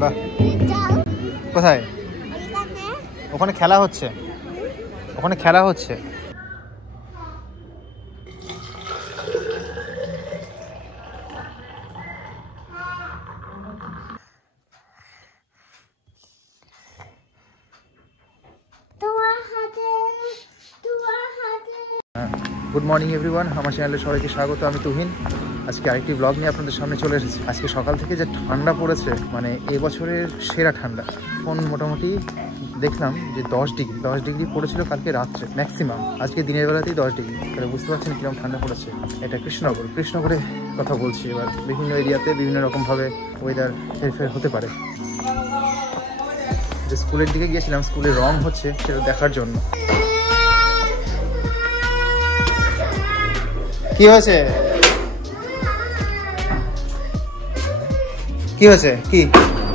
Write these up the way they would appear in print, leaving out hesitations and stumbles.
বাহ, কোথায়? ওখানে খেলা হচ্ছে, ওখানে খেলা হচ্ছে। গুড মর্নিং এভরিওয়ান, আমার চ্যানেলে সবাইকে স্বাগত। আমি তুহিন। আজকে আরেকটি ব্লগ নিয়ে আপনাদের সামনে চলে এসেছি। আজকে সকাল থেকে যে ঠান্ডা পড়েছে, মানে এবছরের সেরা ঠান্ডা। এখন মোটামুটি দেখলাম যে 10 ডিগ্রি পড়েছিল কালকে রাত্রে ম্যাক্সিমাম। আজকে দিনের বেলাতেই 10 ডিগ্রি। তাহলে বুঝতে পারছেন কীরকম ঠান্ডা পড়েছে। এটা কৃষ্ণনগরে কথা বলছি। এবার বিভিন্ন এরিয়াতে বিভিন্ন রকমভাবে ওয়েদার হেরফের হতে পারে। যে স্কুলের দিকে গিয়েছিলাম, স্কুলের রং হচ্ছে সেটা দেখার জন্য। কি হয়েছে? কি হয়েছে? কি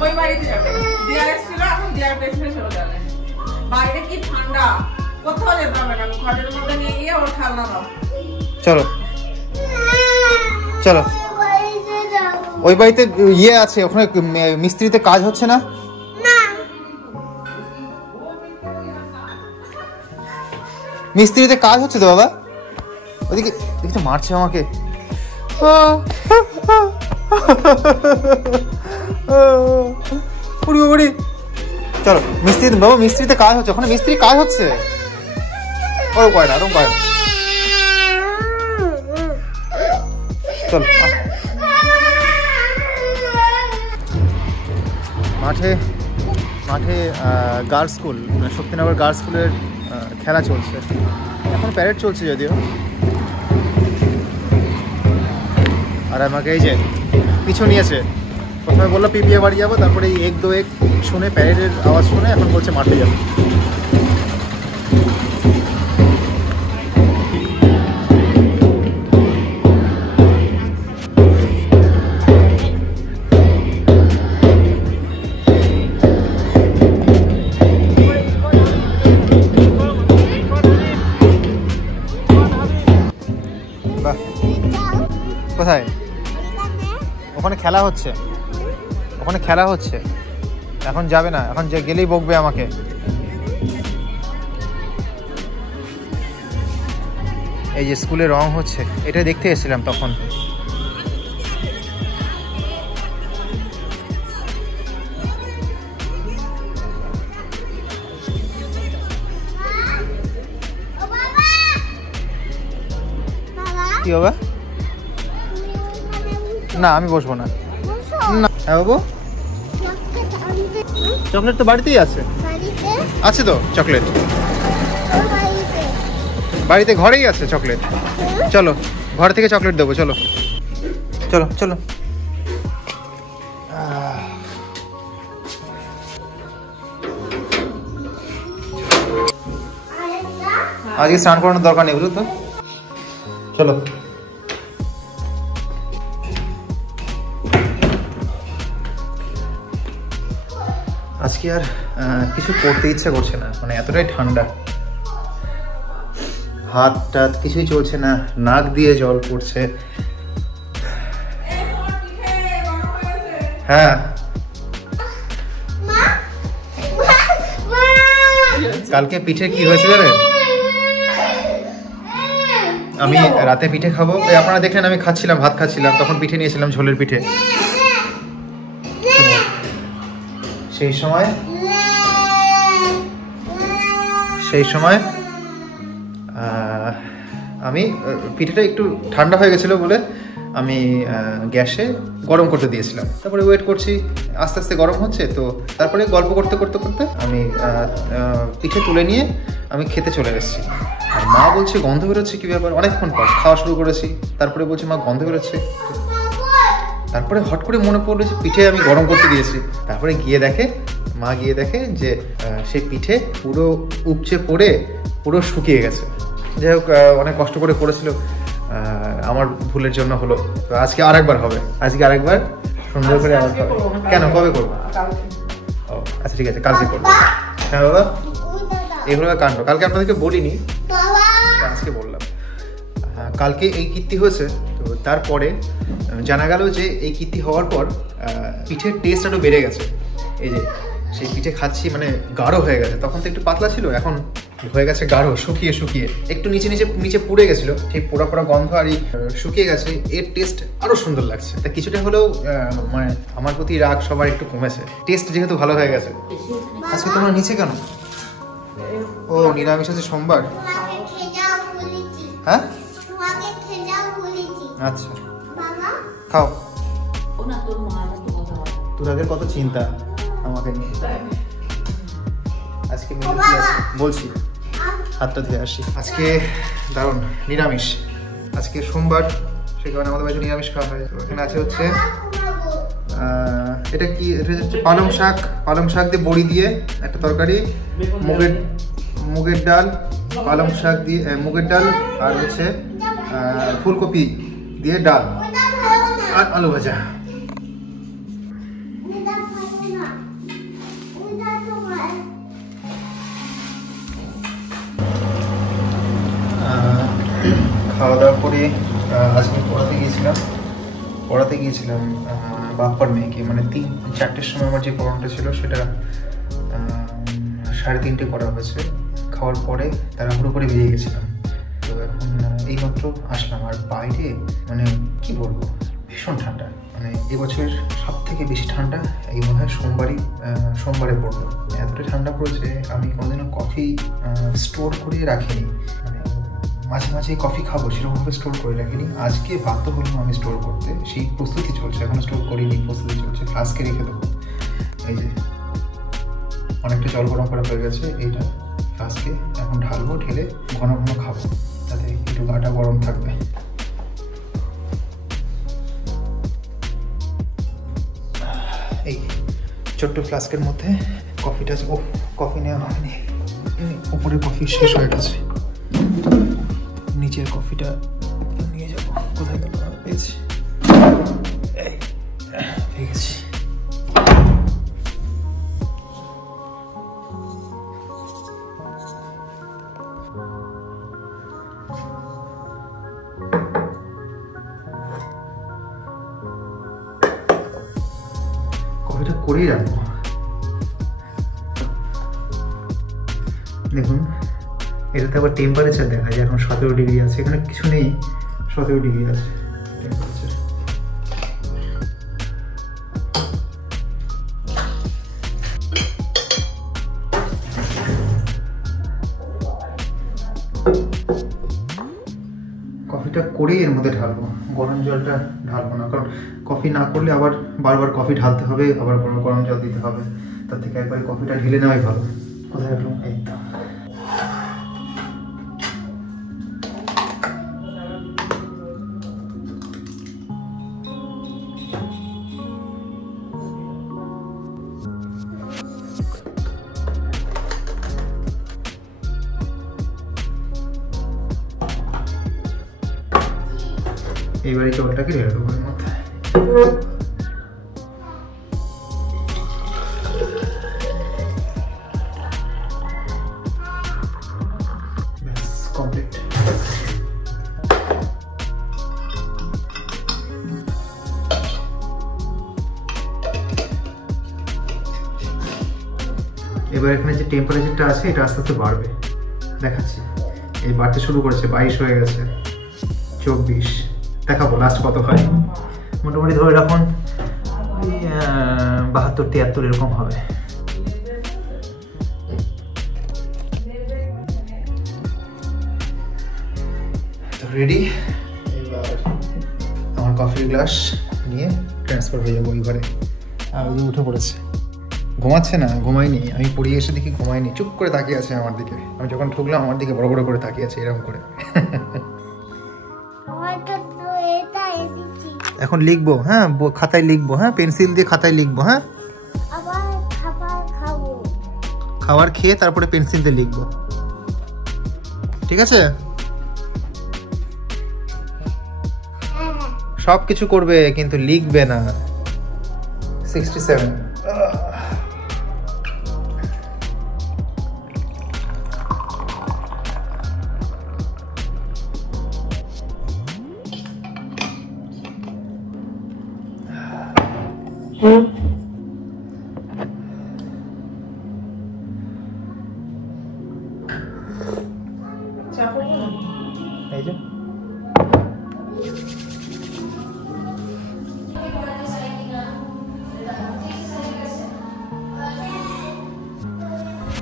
ওই বাড়িতে যাবে, ডিআরএস ছিল, এখন ডিআর পেছনে চলে যাবে। বাইরে কি ঠান্ডা, কোথাও যেতে হবে না। ঘরের মধ্যে নিয়ে গিয়ে ওর খেলনা দাও। চলো চলো, ওই বাড়িতে ইয়ে আছে, ওখানে মিস্ত্রিতে কাজ হচ্ছে না? মিস্ত্রিতে কাজ হচ্ছে তো বাবা। ওদিকে দেখতে মারছে আমাকে। চলো মিস্ত্রি বাবা, মিস্ত্রিতে কাজ হচ্ছে, ওখানে মিস্ত্রি কাজ হচ্ছে। ওরকম করে না, ওরকম করে না। চলো মাঠে গার্লস স্কুল, শক্তিনগর গার্লস স্কুলের খেলা চলছে। এখন প্যারেড চলছে যদিও। আর আমাকে এই যে পিছু নিয়েছে। প্রথমে বললো পিপিএ বাড়ি যাবো, তারপরে এই এক দো এক শুনে, প্যারেডের আওয়াজ শুনে এখন বলছে মাঠে যাবো। কোথায়? ওখানে খেলা হচ্ছে, ওখানে খেলা হচ্ছে। এখন যাবে না, এখন যে গেলেই বকবে আমাকে। এই যে স্কুলে রং হচ্ছে, এটা দেখতে এসেছিলাম তখন। কি বাবা? না আমি বসবো না। হ্যাঁ বাবু, চকলেট তো বাড়িতেই আছে। আছে তো চকলেট বাড়িতে, ঘরেই আছে চকলেট। চলো ঘর থেকে চকলেট দেবো। চলো চলো চলো। আজকে স্নান করানোর দরকার নেই, বুঝলো তো। চলো আজকে আর কিছু করতে ইচ্ছা করছে না, মানে এতটাই ঠান্ডা। হাত টাত কিছুই চলছে না, নাক দিয়ে জল পড়ছে। হ্যাঁ কালকে পিঠে কি হয়েছে জানেন? আমি রাতে পিঠে খাবো, আপনারা দেখলেন আমি খাচ্ছিলাম, ভাত খাচ্ছিলাম, তখন পিঠে নিয়েছিলাম, ঝোলের পিঠে। সেই সময় আমি পিঠেটা একটু ঠান্ডা হয়ে গেছিলো বলে আমি গ্যাসে গরম করতে দিয়েছিলাম। তারপরে ওয়েট করছি, আস্তে আস্তে গরম হচ্ছে। তো তারপরে গল্প করতে করতে করতে আমি পিঠে তুলে নিয়ে আমি খেতে চলে এসেছি। আর মা বলছে গন্ধ বেরোচ্ছে, কী ব্যাপার? অনেকক্ষণ পর খাওয়া শুরু করেছি, তারপরে বলছে মা গন্ধ বেরোচ্ছে। তারপরে হট করে মনে পড়লো যে পিঠে আমি গরম করতে দিয়েছি। তারপরে মা গিয়ে দেখে যে সেই পিঠে পুরো উপচে পড়ে পুরো শুকিয়ে গেছে। যাই হোক, অনেক কষ্ট করে করেছিল, আমার ভুলের জন্য হলো। তো আজকে আরেকবার হবে, আরেকবার সুন্দর করে আবার হবে। কেন, কবে করবো? ও আচ্ছা ঠিক আছে, কালকে করবো। হ্যাঁ বাবা, এগুলো কাণ্ড কালকে আপনাদেরকে বলিনি, আজকে বললাম। কালকে এই কীর্তি হয়েছে। তো তারপরে জানা গেল যে এই কীর্তি হওয়ার পর পিঠের টেস্ট আরও বেড়ে গেছে। এই যে সেই পিঠে খাচ্ছি মানে গাঢ় হয়ে গেছে, তখন তো একটু পাতলা ছিল, এখন হয়ে গেছে গাঢ়, শুকিয়ে শুকিয়ে একটু নিচে পুড়ে গেছিলো, সেই পোড়া পোড়া গন্ধ আর শুকিয়ে গেছে, এর টেস্ট আরও সুন্দর লাগছে। তা কিছুটা হলেও মানে আমার প্রতি রাগ সবার একটু কমেছে, টেস্ট যেহেতু ভালো হয়ে গেছে। আজকে তোমরা নিচে কেন? ও নিরামিষ আছে সোমবার। হ্যাঁ আচ্ছা খাও। তোর আগের কত চিন্তা আমাকে নিয়ে। আজকে মেনু কি আছে বলছি, হাতটা ধুয়ে আসি। আজকে দারুণ নিরামিষ, আজকে সোমবার, সেই কারণে আমাদের বাড়িতে নিরামিষ খাওয়া হয়। এখানে আছে হচ্ছে এটা কি, এটা হচ্ছে পালং শাক দিয়ে বড়ি দিয়ে একটা তরকারি, মুগের ডাল, পালং শাক দিয়ে মুগের ডাল, আর হচ্ছে ফুলকপি দিয়ে ডাল, আর আলু ভাজা। খাওয়া দাওয়া করে আজকে পড়াতে গিয়েছিলাম বাপ্পার মেয়েকে, মানে 3-4টের সময় আমার যে পড়ানোটা ছিল সেটা 3:30 করা হয়েছে। খাওয়ার পরে তাড়াহুড়ো করে বেরিয়ে গেছিলাম, তো এখন এইমাত্র আসলাম। আর বাইরে মানে কি বলবো, ভীষণ ঠান্ডা, মানে এবছরের সব থেকে বেশি ঠান্ডা এই মনে হয় সোমবারে পড়লো। এতটা ঠান্ডা পড়েছে, আমি কোনোদিনও কফি স্টোর করে রাখিনি, মানে মাঝে মাঝে কফি খাবো সেরকমভাবে স্টোর করে রাখিনি। আজকে বাধ্য হলাম আমি স্টোর করতে, সেই প্রস্তুতি চলছে, এখনো স্টোর করিনি, প্রস্তুতি চলছে, ফ্লাস্কে রেখে দেবো। এই যে অনেকটা জল গরম করা হয়ে গেছে, এইটা ফ্লাস্কে এখন ঢালবো, ঢেলে ঘন ঘন খাবো, যাতে একটু গাটা গরম থাকবে। এই ছোট্ট ফ্লাস্কের মধ্যে কফিটা, ও কফি নেওয়া হয়নি, উপরে কফি শেষ হয়ে গেছে, নিচের কফিটা নিয়ে যাবো। কোথায় গেল? পেয়েছি, পেয়ে গেছি। কফিটা করেই রাখবো। দেখুন এটাতে আবার টেম্পারেচার দেখা যায়, এখন 17 ডিগ্রি আছে, এখানে কিছু নেই, 17 ডিগ্রি আছে টেম্পারেচার। কফিটা করেই এর মধ্যে ঢালবো, গরম জলটা ঢালবো না, কারণ কফি না করলে আবার বারবার কফি ঢালতে হবে, আবার গরম জল দিতে হবে, তার থেকে একবারে কফিটা ঢেলে নেওয়াই ভালো। কোথায় রাখলাম? এই তো। এইবার এই জলটাকে ঢেলে দেবো এর মধ্যে। কমপ্লিট। এবার এখানে যে টেম্পারেচারটা আছে এটা আস্তে আস্তে বাড়বে, দেখাচ্ছি। এই বাড়তে শুরু করেছে, 22 হয়ে গেছে, 24, দেখাবো লাস্ট কত হয়। মোটামুটি ধরে রাখুন ওই 72-73 এরকম হবে। তো রেডি। এবার আমার কফির গ্লাস নিয়ে ট্রান্সফার হয়ে যাবো ওই ঘরে। আর ওই উঠে পড়েছে, ঘুমাচ্ছে না, ঘুমায়নি, আমি পড়িয়ে এসে দেখি ঘুমায়নি, চুপ করে তাকিয়ে আছে আমার দিকে। আমি যখন ঢুকলাম আমার দিকে বড় বড় করে তাকিয়ে আছে এরকম করে। এখন লিখবো, হ্যাঁ খাতায় লিখবো, হ্যাঁ পেন্সিল দিয়ে খাতায় লিখবো, হ্যাঁ খাবার খেয়ে তারপরে পেন্সিল দিয়ে লিখবো, ঠিক আছে? সব কিছু করবে কিন্তু লিখবে না। 67। এই যে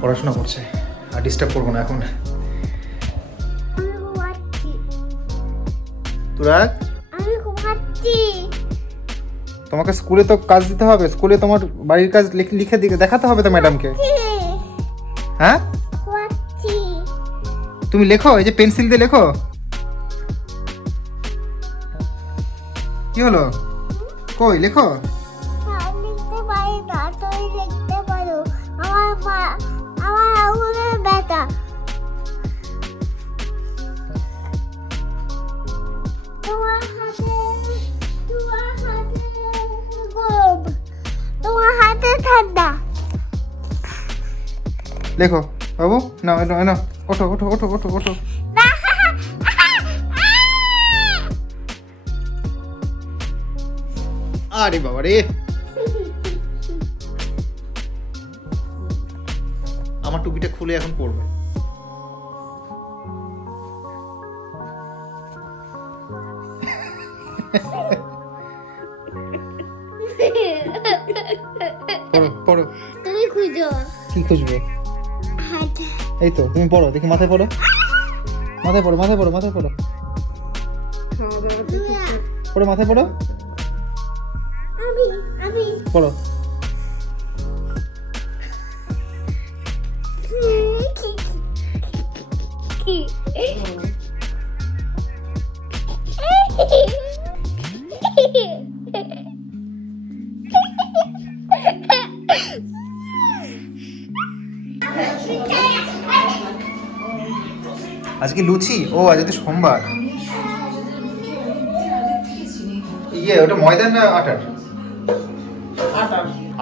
পড়াশোনা করছে, আর ডিস্টার্ব করবো না এখন। তুরাগ, তোমাকে স্কুলে তো কাজ দিতে হবে, স্কুলে তোমার বাড়ির কাজ লিখে দেখাতে হবে তো ম্যাডামকে। হ্যাঁ তুমি লেখো, এই যে পেন্সিল দিয়ে লেখো। কি হলো, কই লেখো। লেখো বাবু, না না, ওঠো ওঠো ওঠো ওঠো ওঠো। আরে বাবা রে, আমার টুপিটা খুলে এখন পড়বে। পড়ো। তুমি খুঁজো। কি খুঁজবো? এই তো তুমি পড়ো, দেখি মাথায় পড়ো, মাথায় পড়ো, মাথায় পড়ো, মাথায় পড়ো, পড়ো, মাথায় পড়ো, পড়ো। আজকে লুচি? ও আজ তো সোমবার। ইয়ে ওটা ময়দার না আটার?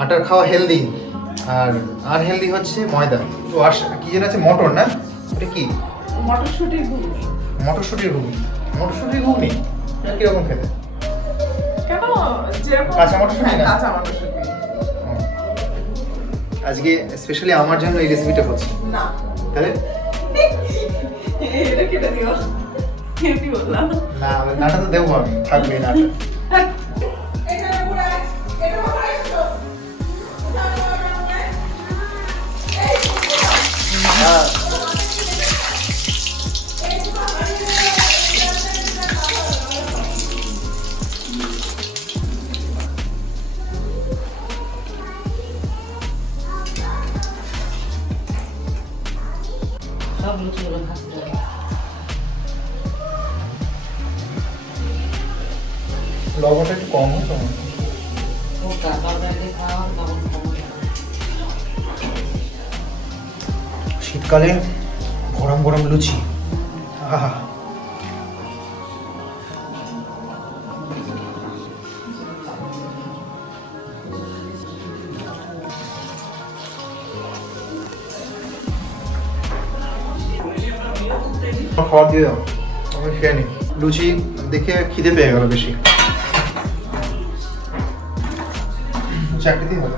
আটার খাওয়া হেলদি, আর আনহেলদি হচ্ছে ময়দা। তো আর কি যেন আছে, মটর না, এটা কি? মটরশুঁটির ঘুগনি। মটরশুঁটির ঘুগনি? মটরশুঁটির ঘুগনি কিরকম খেতে? কেন, যেরকম কাঁচা মটরশুঁটি না? কাঁচা মটরশুঁটি। আজকে স্পেশালি আমার জন্য এই রেসিপিটা করছি। না তাহলে এটা কেটে দিও। কি বললাম? না, নাটা তো দেবো আমি, থাকবে নাটা। লবণটা একটু কম হয় তোমার। শীতকালে গরম গরম লুচি, আহা। খাওয়া দিয়ে দাও, আমি খেয়ে নিই। লুচি দেখে খিদে পেয়ে গেল বেশি। চাকরিতেই হবে।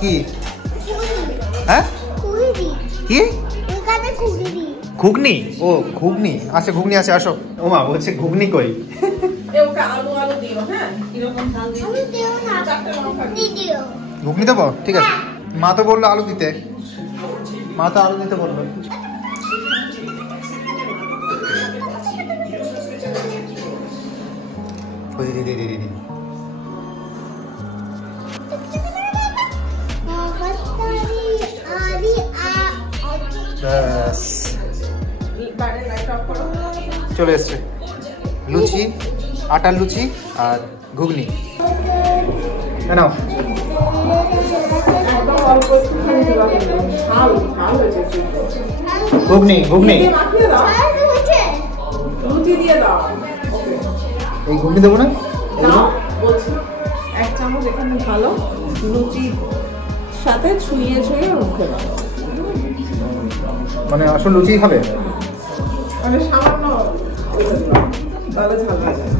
কি? হ্যাঁ কি ঘুগনি? ও ঘুগনি, আচ্ছা ঘুগনি আছে, আসো। ও মা বলছে ঘুগনি কই? ঘুগনি দেবো, ঠিক আছে। মা তো বললো আলু দিতে, মা তো আলু দিতে বললো। চলে এসছে লুচি, আটার লুচি আর ঘুগনি। নাও ঘুগনি, ঘুগনি এই ঘুগনি দেবো না? এক চামচ এখানে ভালো লুচির সাথে ছুঁয়ে ছুঁয়ে মুখে দাও। মানে আসল লুচি খাবে? মানে সামান্য তাহলে ঝাল হয়ে যায়।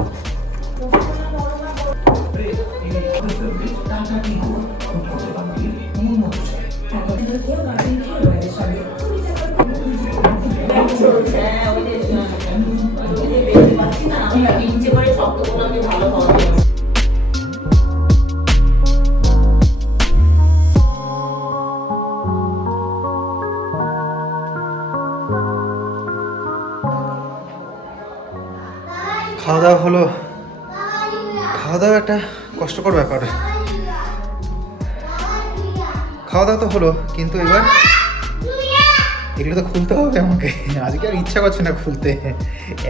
খাওয়া দাওয়া হলো। খাওয়া দাওয়া একটা কষ্টকর ব্যাপার। খাওয়া দাওয়া তো হলো, কিন্তু এবার এগুলো তো খুলতে হবে আমাকে। আজকে আর ইচ্ছা করছে না খুলতে,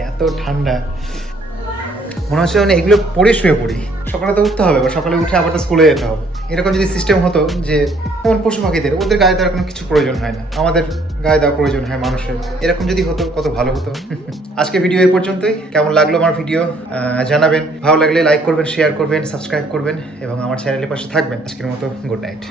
এত ঠান্ডা। মনে হচ্ছে মানে এগুলো পরে শুয়ে পড়ি। সকালে তো উঠতে হবে, বা সকালে উঠে আবার তো স্কুলে যেতে হবে। এরকম যদি সিস্টেম হতো যে যেমন পশু পাখিদের, ওদের গায়ে দেওয়ার কোনো কিছু প্রয়োজন হয় না, আমাদের গায়ে দেওয়া প্রয়োজন হয় মানুষের, এরকম যদি হতো কত ভালো হতো। আজকে ভিডিও এই পর্যন্তই। কেমন লাগলো আমার ভিডিও জানাবেন। ভালো লাগলে লাইক করবেন, শেয়ার করবেন, সাবস্ক্রাইব করবেন এবং আমার চ্যানেলের পাশে থাকবেন। আজকের মতো গুড নাইট।